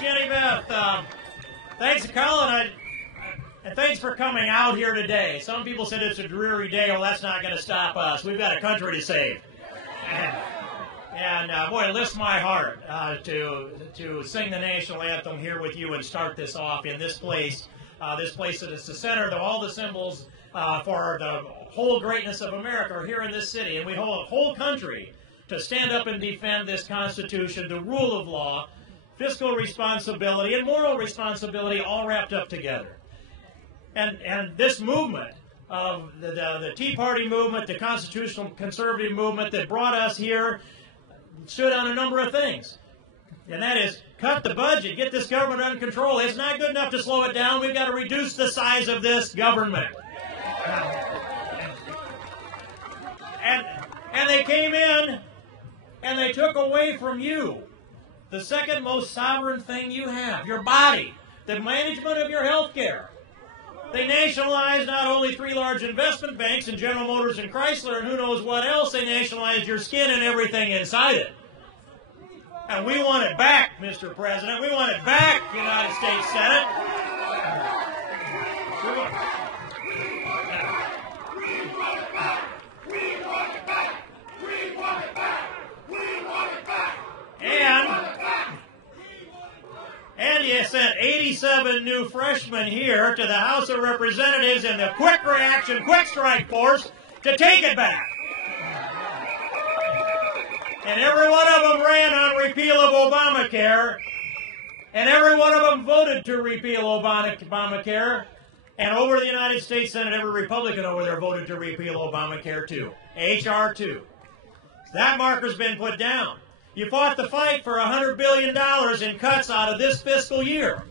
Jenny Beth. Thanks, Colin, and thanks for coming out here today. Some people said it's a dreary day. Well, that's not going to stop us. We've got a country to save. And boy, it lifts my heart to sing the national anthem here with you and start this off in this place. This place that is the center of all the symbols for the whole greatness of America are here in this city. And we hold a whole country to stand up and defend this Constitution, the rule of law, fiscal responsibility, and moral responsibility all wrapped up together. And this movement of the Tea Party movement, the constitutional conservative movement that brought us here, stood on a number of things. And that is, cut the budget, get this government under control. It's not good enough to slow it down. We've got to reduce the size of this government. And they came in and they took away from you the second most sovereign thing you have, your body, the management of your health care. They nationalized not only 3 large investment banks and General Motors and Chrysler and who knows what else, they nationalized your skin and everything inside it. And we want it back, Mr. President. We want it back, United States Senate. And you sent 87 new freshmen here to the House of Representatives in the quick reaction, quick strike force to take it back. And every one of them ran on repeal of Obamacare, and every one of them voted to repeal Obamacare, and over the United States Senate, every Republican over there voted to repeal Obamacare too, H.R. 2. That marker's been put down. You fought the fight for $100 billion in cuts out of this fiscal year.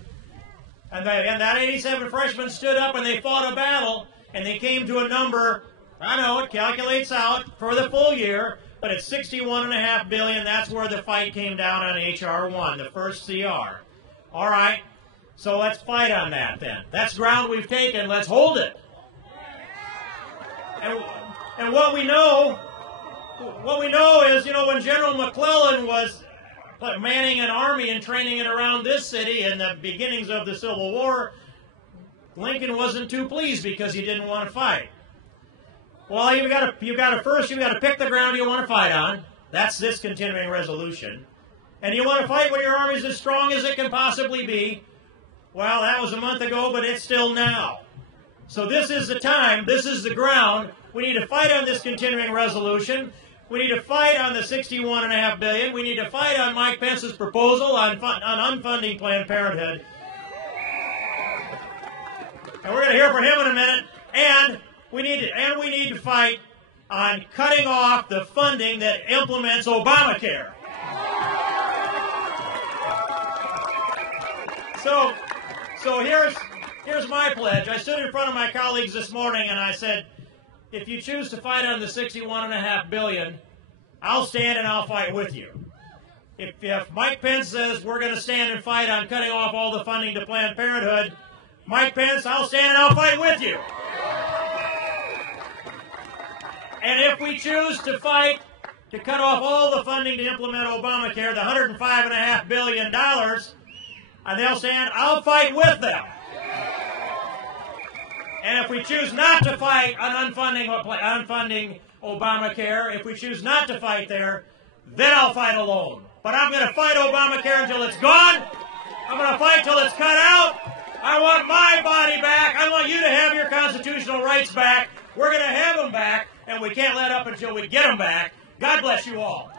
And that 87 freshmen stood up and they fought a battle, and they came to a number, I know it calculates out for the full year, but it's $61.5 billion. That's where the fight came down on H.R. 1, the first CR. All right, so let's fight on that then. That's ground we've taken. Let's hold it. And what we know is, when General McClellan was manning an army and training it around this city in the beginnings of the Civil War, Lincoln wasn't too pleased because he didn't want to fight. Well, you got to pick the ground you want to fight on. That's this continuing resolution. And you want to fight when your army's as strong as it can possibly be. Well, that was a month ago, but it's still now. So this is the time. This is the ground. We need to fight on this continuing resolution. We need to fight on the $61.5 billion. We need to fight on Mike Pence's proposal on unfunding Planned Parenthood. And we're going to hear from him in a minute. And we need to fight on cutting off the funding that implements Obamacare. So here's my pledge. I stood in front of my colleagues this morning and I said, if you choose to fight on the $61.5 billion, I'll stand and I'll fight with you. If Mike Pence says we're going to stand and fight on cutting off all the funding to Planned Parenthood, Mike Pence, I'll stand and I'll fight with you. And if we choose to fight to cut off all the funding to implement Obamacare, the $105.5 billion, and they'll stand, I'll fight with them. And if we choose not to fight on unfunding Obamacare, if we choose not to fight there, then I'll fight alone. But I'm going to fight Obamacare until it's gone. I'm going to fight till it's cut out. I want my body back. I want you to have your constitutional rights back. We're going to have them back, and we can't let up until we get them back. God bless you all.